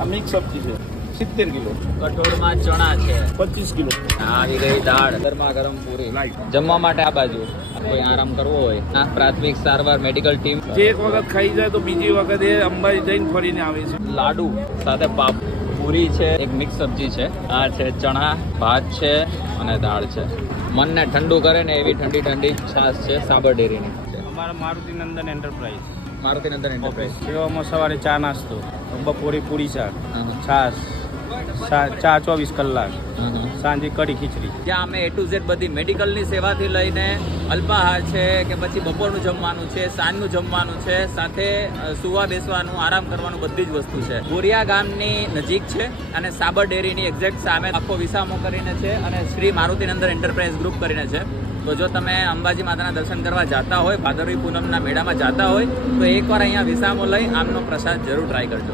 આ મિક્સ સબ્જી છે 70 કિલો. કઠોળમાં ચણા છે 25 કિલો. આવી ગઈ દાળ, ગરમા ગરમ પૂરી. જમવા માટે આ બાજુ કોઈ આરામ કરવો હોય, આ પ્રાથમિક સારવાર મેડિકલ ટીમ જે એક વખત ખાઈ જાય તો બીજી વખત એ અંબાજી જઈને ફરીને આવે છે. લાડુ સાથે પાપ, પૂરી છે, એક મિક્સ સબ્જી છે, આ છે ચણા, ભાત છે અને દાળ છે. મનને ઠંડુ કરે ને એવી ઠંડી ઠંડી છાશ છે સાબર ડેરીની. અમારા મારુતિ નંદન એન્ટરપ્રાઇઝ. મારુતિ નંદન એન્ટરપ્રાઇઝ. સેવામાં સવારે ચા નાસ્તો, બપોરે પૂરી શાક, છાશ, ચા 24 કલાક, સાંજે કઢી ખીચડી. જ્યાં અમે A to Z બધી મેડિકલની સેવાથી લઈને અલ્પાહાર છે કે પછી બપોરનું જમવાનું છે, સાંજનું જમવાનું છે, સાથે સુવા બેસવાનું, આરામ કરવાનું બધી જ વસ્તુ છે. બોરિયા ગામની નજીક છે અને સાબર ડેરીની એક્ઝેક્ટ સામે આખો વિસામો કરીને છે અને શ્રી મારુતિ નંદન એન્ટરપ્રાઇઝ ગ્રુપ કરીને છે. તો જો તમે અંબાજી માતાના દર્શન કરવા જતા હોય, ભાદરવી પૂનમના મેળામાં જતા હોય તો એકવાર અહીંયા વિસામો લઈ આમનો પ્રસાદ જરૂર ટ્રાય કરજો.